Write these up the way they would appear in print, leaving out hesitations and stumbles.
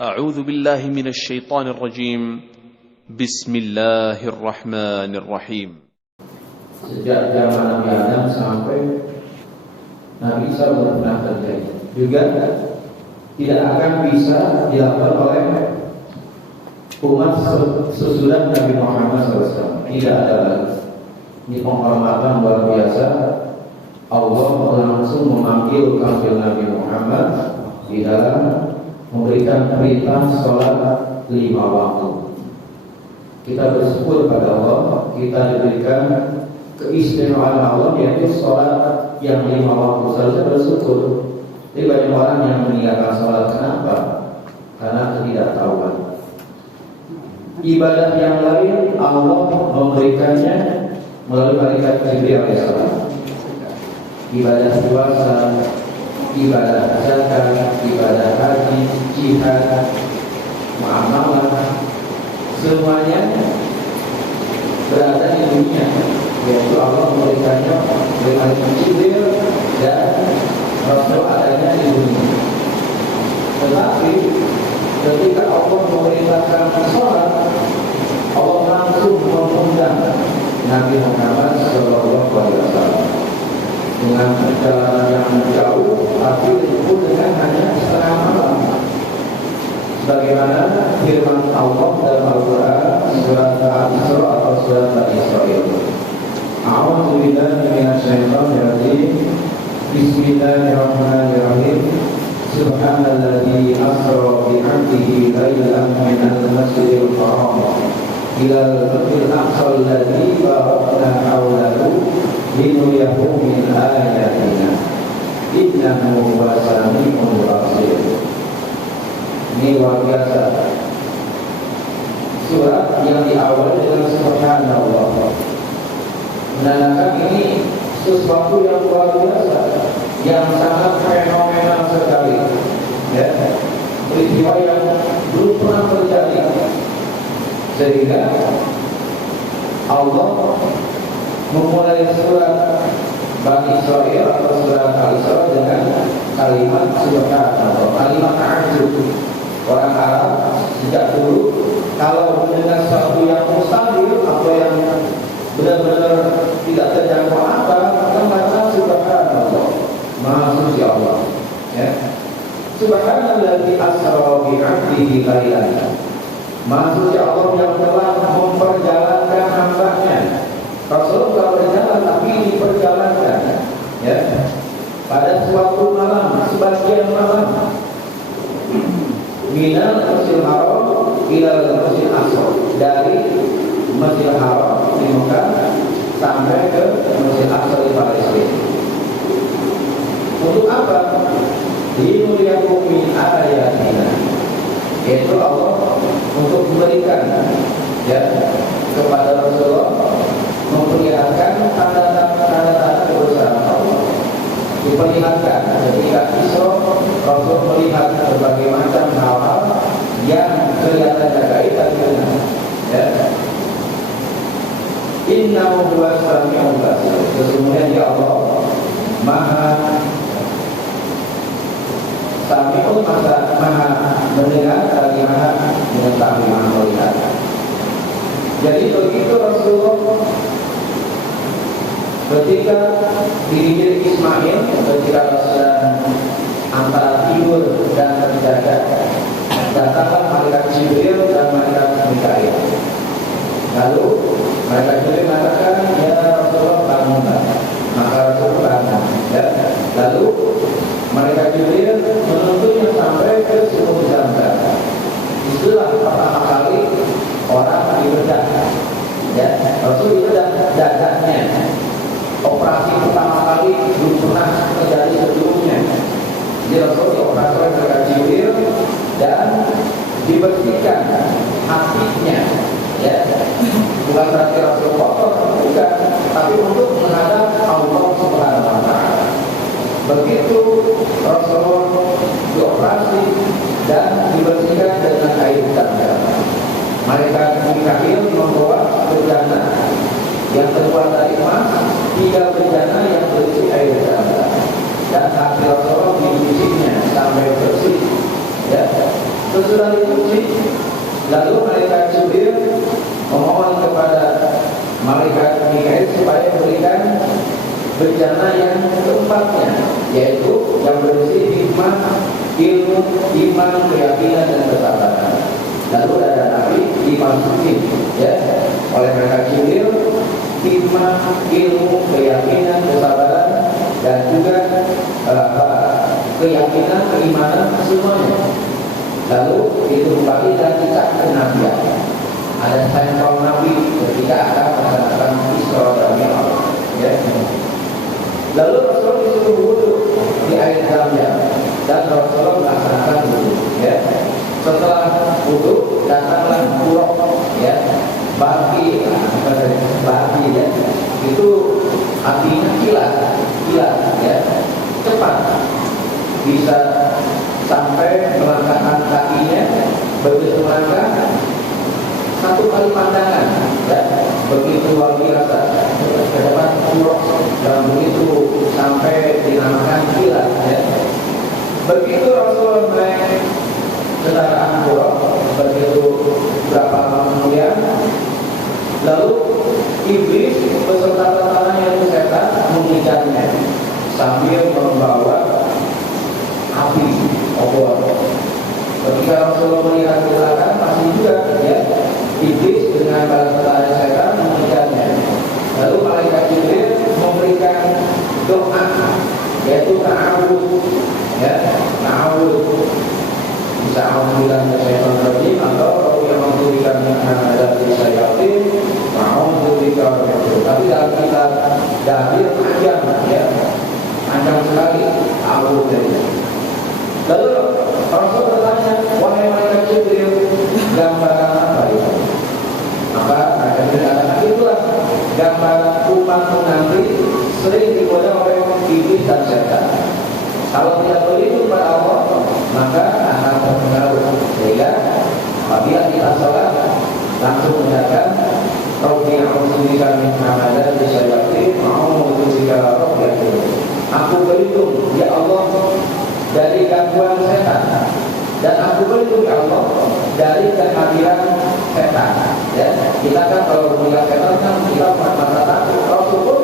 أعوذ بالله من الشيطان الرجيم. بسم الله الرحمن الرحيم. Sejak zaman Nabi Adam sampai Nabi Isa belum pernah terjadi. Juga tidak akan bisa dilakukan oleh umat sesudah Nabi Muhammad SAW. Tidak ada lagi. Ini penghormatan luar biasa. Allah langsung memanggil Nabi Muhammad di dalam memberikan perintah sholat 5 waktu. Kita bersyukur pada Allah, kita diberikan keistimewaan Allah yaitu sholat yang 5 waktu. Seharusnya bersyukur. Tapi banyak orang yang meninggalkan sholat. Kenapa? Karena ketidaktahuan. Ibadah yang lain Allah memberikannya melalui malaikat Jibril alaihissalam. Ibadah puasa, ibadah zakat, ibadah haji, jihad, muamalah, semuanya berada di dunia. Yaitu Allah memberikannya dengan Jibril dan Rasul adanya di dunia. Tetapi ketika Allah memerintahkan sholat, Allah langsung mengundang Nabi Muhammad SAW dengan perjalanan yang jauh, tapi itu dengan hanya setengah malam. Sebagaimana firman Allah dalam Al-Quran surat Al-Isra atau surat Al-Isra'il. A'udzu billahi minasyaitonir rajim. Bismillahirrahmanirrahim. Subhanalladzi asra bi 'abdihi lailan minal masjidil haram ilal masjidil aqsa alladzi barakna hawlahu linuriyahu min ayatina innahu huwas sami'ul basir. Ini luar biasa. Surat yang diawali dengan subhanallah menandakan ini sesuatu yang luar biasa, yang sangat fenomenal sekali, ya, peristiwa yang belum pernah terjadi, sehingga Allah memulai surat Bani Israil atau surat Al-Isra dengan kalimat subhanallah, kalimat ta'ajub. Orang Arab sejak dulu kalau mendengar sesuatu yang mustahil atau yang benar-benar tidak terjangkau apa, maka mengatakan subhanallah, maha suci Allah, ya. Subhanalladzi asra bi 'abdihi lailan, maha suci Allah yang telah memperjalankan hamba-Nya. Rasul tidak berjalan tapi diperjalankan, ya, pada suatu malam, sebagian malam, minal masjidil haram ilal masjidil aqsa, dari Masjidil Haram di Mekah sampai ke Masjidil Aqsa di Palestina. Untuk apa? Linuriyakum min ayatina, yaitu Allah untuk memberikan, ya, kepada Rasulullah, memperlihatkan tanda-tanda kebesaran Allah. Diperlihatkan ketika Isra, Rasul melihat berbagai macam hal-hal yang kelihatannya gaib dan benar, ya. Innahu huwas sami'ul basir, sesungguhnya Dia Allah Maha Sami'ul, Maha mendengar lagi Maha mengetahui, Maha melihat. Jadi begitu Rasulullah ketika dididik Ismail, ketika sedang antara tidur dan terjaga, datanglah malaikat Jibril dan malaikat Mikail. Lalu malaikat Jibril mengatakan, ya Rasulullah bangunlah. Maka Rasulullah bangun, ya. Lalu malaikat Jibril menuntunnya sampai ke sumur Zamzam. Itulah pertama kali orang dibedah, ya. Rasul dibedah dadanya. Operasi pertama kali belum pernah terjadi sebelumnya. Jadi Rasul dioperasi oleh malaikat Jibril dan dibersihkan hatinya, ya. Bukan berarti Rasul kotor, bukan, tapi untuk menghadap Allah Subhanahu wa Ta'ala. Begitu Rasulullah dioperasi dan dibersihkan dengan air Zamzam, malaikat Mikail membawa bejana yang terbuat dari emas, 3 bejana yang berisi air Zamzam, dan hati Rasulullah dicucinya sampai bersih, ya. sesudah dicuci, lalu malaikat Jibril memohon kepada malaikat Mikail supaya berikan bencana yang keempatnya, yaitu yang berisi hikmah, ilmu, iman, keyakinan dan kesabaran. Lalu ada Nabi dimasukin oleh malaikat Jibril hikmah, ilmu, keyakinan, kesabaran dan juga keyakinan, keimanan semuanya. Lalu itu kembali dan tidak kenabian. Ada sampel Nabi ketika akan melaksanakan Isra dan Mi'raj. Lalu Rasulullah disuruh wudhu di air Zam-Zam dan Rasulullah melaksanakan wudhu. Setelah wudhu datanglah buruk, bagi itu artinya kilat, cepat bisa sampai melangkahkan kakinya, begitu melangkah satu kali pandangan, begitu luar biasa ke depan buruk dan begitu sampai dinamakan kilat. Begitu Rasulullah naik kendaraan buruk, begitu berapa lama kemudian, lalu iblis beserta tentaranya itu setan mengejarnya sambil membawa api obor. Ketika Rasulullah melihat ke belakang, masih juga iblis dengan bala tentara setan mengejarnya. Lalu malaikat Jibril memberikan doa, yaitu ta'awudz, ta'awudz. Bisa alhamdulillah syaitan rajim atau yang menghentikan dari syaitan mau menghentikan itu. Tapi dalam kitab Dahir panjang sekali awal dari. Lalu Rasul bertanya, wahai malaikat Jibril, gambaran apa itu? Maka malaikat Jibril katakan, itulah gambaran umat nanti sering digoda oleh iblis dan setan. Kalau tidak beriman kepada Allah, maka akan terpengaruh. Sehingga apabila kita sholat, langsung mendengarkan Rabbi a'udzubika min hamazatil syayatin wa a'udzubika rabbi. Aku berlindung ya Allah dari gangguan setan, dan aku berlindung ya Allah dari kehadiran setan. Kita kan kalau melihat setan kan kita mata takut. Rasul pun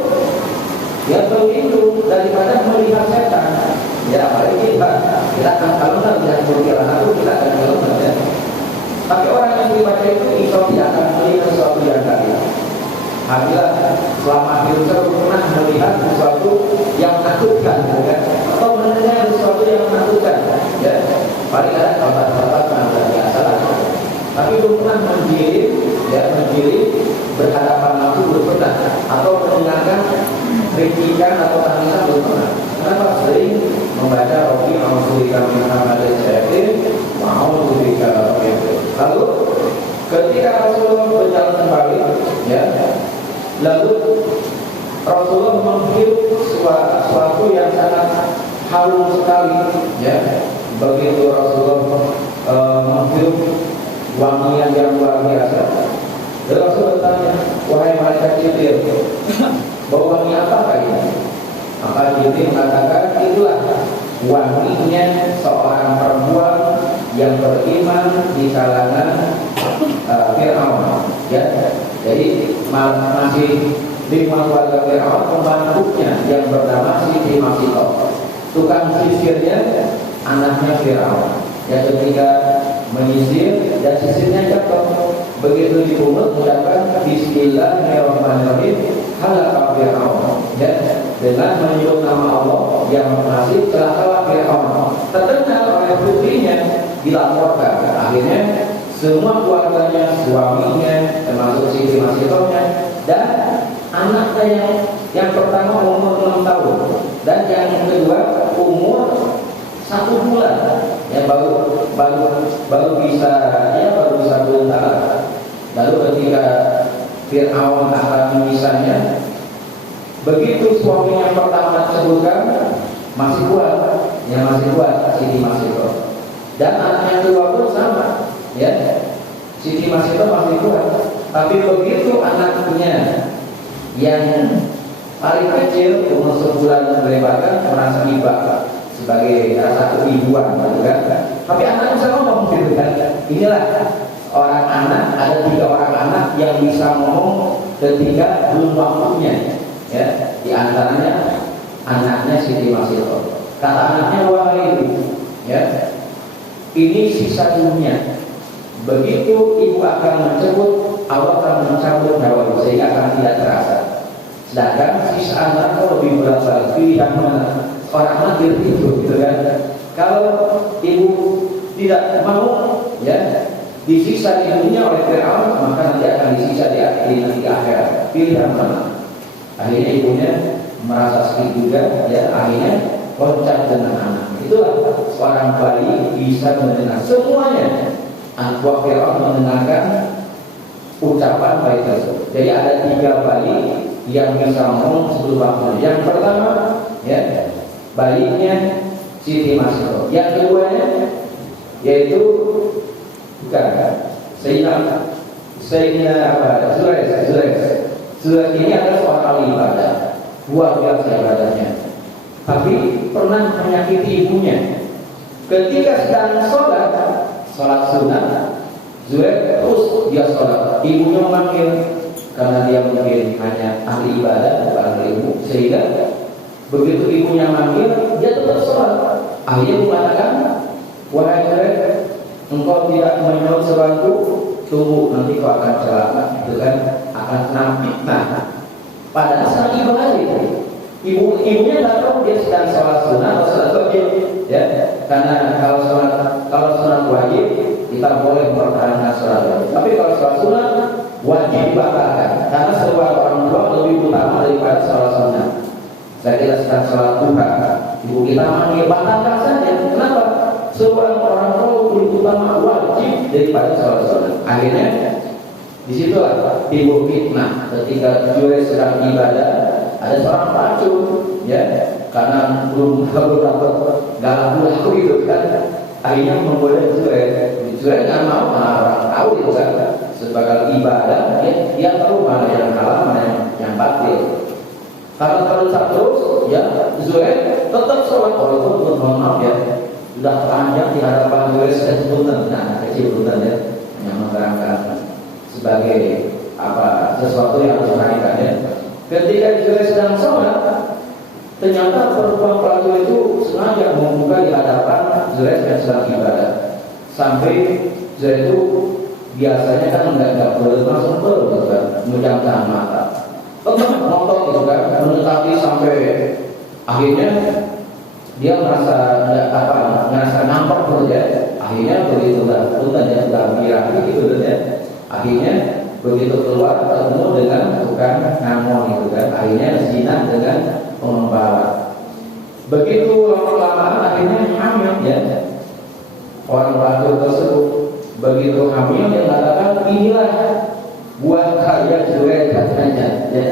dia berlindung daripada melihat setan. Apalagi kita akan kalau melihat kuntilanak itu kita akan melihat. Tapi orang yang dibaca itu insya Allah tidak akan melihat sesuatu yang gaib. Apabila selama hidup saya pernah melihat sesuatu yang menakutkan, atau mendengar sesuatu yang menakutkan, paling ada kabar-kabar yang biasa lah. Tapi belum pernah menjadi berhadapan langsung belum pernah, atau mendengarkan kritikan atau tangisan belum pernah. Kenapa? Sering membaca Rabbi a'udzubika min hamazatil syayatin wa a'udzubika rabbi. Lalu ketika Rasulullah berjalan kembali, lalu Rasulullah menghirup sesuatu yang sangat harum sekali, begitu Rasulullah menghirup wangian yang luar biasa. Dan Rasul bertanya, wahai malaikat Jibril, bau wangi apa ini? Maka Jibril mengatakan, itulah wanginya seorang perempuan yang beriman di kalangan Fir'aun. Jadi masih di keluarga Fir'aun, pembantunya yang bernama Siti Masito, tukang sisirnya anaknya Fir'aun. Ketika menyisir dan sisirnya jatuh, begitu dipungut mengucapkan Bismillahirrahmanirrahim, halaka Fir'aun, dengan menyebut nama Allah yang Maha-Pengasih, celakalah Fir'aun. Terdengar oleh putrinya, dilaporkan. Akhirnya semua keluarganya, suaminya, termasuk Siti Masitonya, dan anaknya yang pertama umur 6 tahun dan yang kedua umur 1 bulan, baru bisa berjalan. Lalu ketika Fir'aun akan memisahnya, begitu suami yang pertama disebutkan masih kuat Siti Masito, dan anak yang kedua pun sama, Siti Masito masih kuat. Tapi begitu anaknya yang paling kecil umur 1 bulan melewatkan, merasa iba sebagai rasa keibuan, Tapi anaknya bisa ngomong, ngomong gitu kan. Inilah orang anak, ada 3 orang anak yang bisa ngomong ketika belum waktunya. Ya, di antaranya anaknya Siti Masito. Kata anaknya, wahai ibu, ya, ini sisa dunia. Begitu ibu akan mencabut, Allah akan mencabut nyawa sehingga akan tidak terasa. Sedangkan sisa anak lebih berat lagi, yang mana orang mati itu, gitu kan. Kalau ibu tidak mau, ya, disisa di dunia oleh Fir'aun, maka nanti akan disisa di akhirat. Pilih yang mana? Akhirnya ibunya merasa sedih juga, ya, akhirnya loncat dengan anak. Itulah seorang bayi bisa mendengar semuanya. Anak Fir'aun mendengarkan ucapan bayi tersebut. Jadi ada 3 bayi yang bisa ngomong sebelum waktu. Yang pertama, ya, bayinya Siti Masito. Yang keduanya yaitu bukan Sayyidina Zulaikha ini adalah seorang ahli ibadah, luar biasa ibadahnya. Tapi pernah menyakiti ibunya. Ketika sedang sholat sunat, Zulaikha terus dia sholat. Ibunya memanggil karena dia mungkin hanya ahli ibadah, bukan ahli ilmu, sehingga begitu ibunya manggil, dia tetap sholat. Akhirnya mengatakan, wahai Zulaikha, engkau tidak menyaut sesuatu, tunggu nanti kau akan celaka, itu kan akan kena fitnah. Padahal sedang ibadah itu. Ibunya tidak tahu dia sedang sholat sunnah atau sholat wajib, ya. Karena kalau sholat wajib kita boleh mempertahankan sholat wajib. Tapi kalau sholat sunnah wajib dibatalkan karena sebuah orang tua lebih utama daripada sholat sunnah. Saya kira sedang sholat duha, ibu kita manggil batalkan saja. Kenapa? Seorang orang tua lebih utama wajib daripada sholat sunnah. Akhirnya disitulah timbul fitnah ketika Zulaikha sedang ibadah. Ada seorang pacul, ya, karena belum dapat galang laku itu kan, akhirnya menggoda Zulaikha. Zulaikha nggak mau, orang tahu itu kan sebagai ibadah, dia tahu mana yang halal, mana yang batil. Karena terus, ya, Zulaikha tetap sholat walaupun mohon maaf ya, sudah panjang di hadapan Zulaikha punten, nah kecil punten ya, yang menerangkan sebagai apa sesuatu yang harus dinaikkan ya. Ketika Zulaikha sedang sholat, ternyata perempuan pelacur itu sengaja membuka di hadapan Zulaikha yang sedang ibadah. Sampai Zulaikha itu biasanya kan nggak boleh langsung gitu kan, menjamkan mata. Tetap ngotot gitu kan, mendekati sampai akhirnya dia merasa nampak terus ya. Akhirnya begitu udah ya, udah birahi gitu ya. Akhirnya begitu keluar ketemu dengan tukang ngamon itu kan, akhirnya zina dengan pengembala. Begitu lama-lama akhirnya hamil ya. Orang pelacur tersebut begitu hamil dia mengatakan inilah buah karya Zulaikha katanya ya.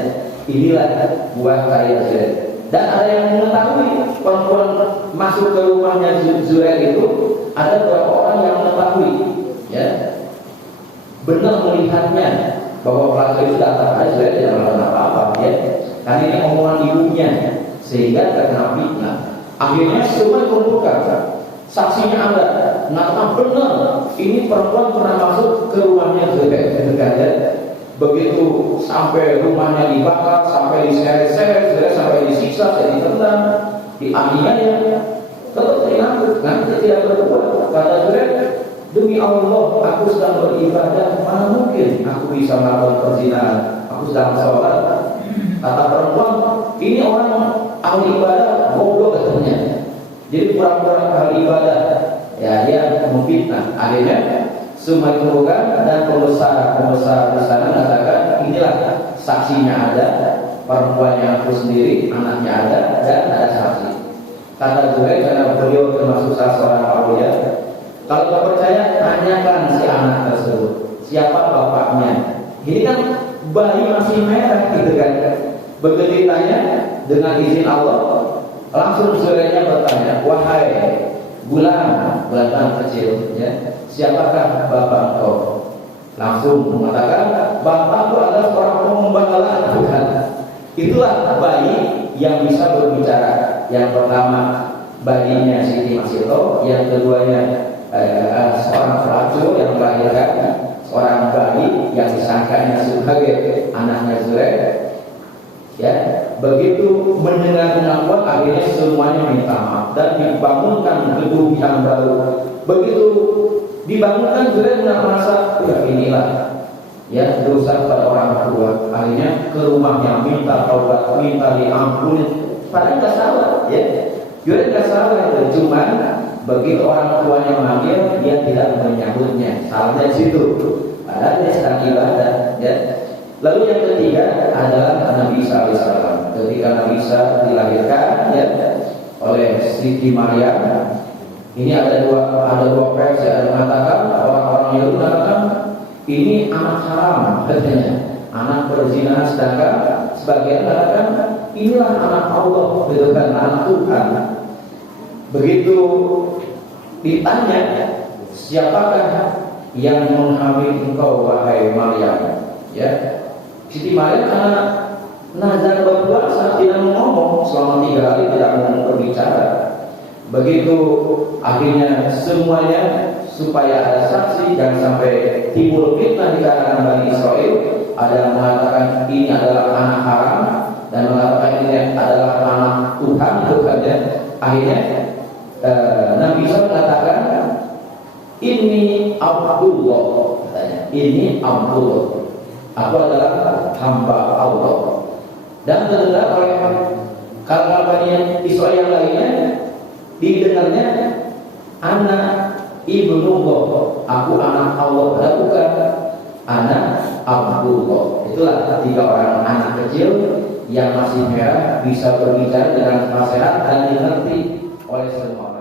Inilah buah karya Zulaikha. Dan ada yang mengetahui perempuan masuk ke rumahnya Zulaikha itu, ada beberapa orang yang mengetahui ya. Benar melihatnya bahwa pelacur itu datang aja Zulaikha tidak melakukan apa-apa ya. Karena ini omongan ibunya sehingga terkena fitnah. Akhirnya semua dikumpulkan. Saksinya ada, mengatakan benar ini perempuan pernah masuk ke rumahnya Zulaikha. Begitu sampai rumahnya dibakar, sampai diseret-seret, sampai disiksa, sampai ditendang, dianiaya, tetap teringat, nanti tidak berbuat. Kata Zulaikha, demi Allah, aku sedang beribadah, mana mungkin aku bisa melakukan perzinahan? Aku sedang sholat. Kata perempuan, ini orang ahli ibadah, goblok katanya. Jadi pura-pura ahli ibadah, ya dia memfitnah. Akhirnya semua ditemukan dan pembesar di sana mengatakan inilah saksinya ada, perempuannya aku sendiri, anaknya ada, dan ada saksi. Kata Zulaikha karena beliau termasuk salah seorang awliya. Kalau tak percaya, tanyakan si anak tersebut, siapa bapaknya. Ini kan bayi masih merah gitu kan. Begitu ditanya dengan izin Allah, langsung Zulaikha bertanya, wahai bulan kecil, ya, siapakah bapak kau? Langsung mengatakan, bapakku adalah seorang pengembala Tuhan. Itulah bayi yang bisa berbicara. Yang pertama bayinya Siti Masito, yang keduanya seorang pelacur yang melahirkan seorang bayi yang disangkanya sebagai anaknya Zulaikh. Ya, begitu mendengar pengakuan akhirnya semuanya minta maaf dan dibangunkan gedung yang baru. Begitu dibangunkan Zulaikh merasa inilah ya dosa pada orang tua. Akhirnya ke rumahnya minta taubat, minta diampuni. Padahal nggak salah, ya. Zulaikh nggak salah itu, cuman begitu orang tuanya memanggil dia tidak menyambutnya. Salahnya di situ. Padahal dia sedang ibadah, ya. Lalu yang ketiga adalah Nabi Isa alaihissalam. Ketika Nabi Isa dilahirkan ya oleh Siti Maryam, ini ada dua versi. Ada mengatakan orang-orang Yahudi mengatakan ini anak haram katanya, anak berzina, sedangkan sebagian mengatakan inilah anak Allah, gitu kan, anak Tuhan. Begitu ditanya siapakah yang menghamili engkau wahai Maryam, ya. Siti Maryam karena nazar berpuasa tidak ngomong selama 3 hari, tidak mau berbicara. Begitu akhirnya semuanya supaya ada saksi dan sampai timbul fitnah di kalangan Bani Israel, ada yang mengatakan ini adalah anak haram dan mengatakan ini adalah anak Tuhan, bukannya. Akhirnya Nabi Isa mengatakan ini Abdullah, katanya, ini Abdullah. Aku adalah hamba Allah. Dan terdengar oleh kalangan Bani Israel yang lainnya, didengarnya anak ibnu Allah, aku anak Allah, bukan anak Abdullah. Itulah 3 orang anak kecil yang masih merah bisa berbicara dengan nasihat dan dimengerti oleh semua.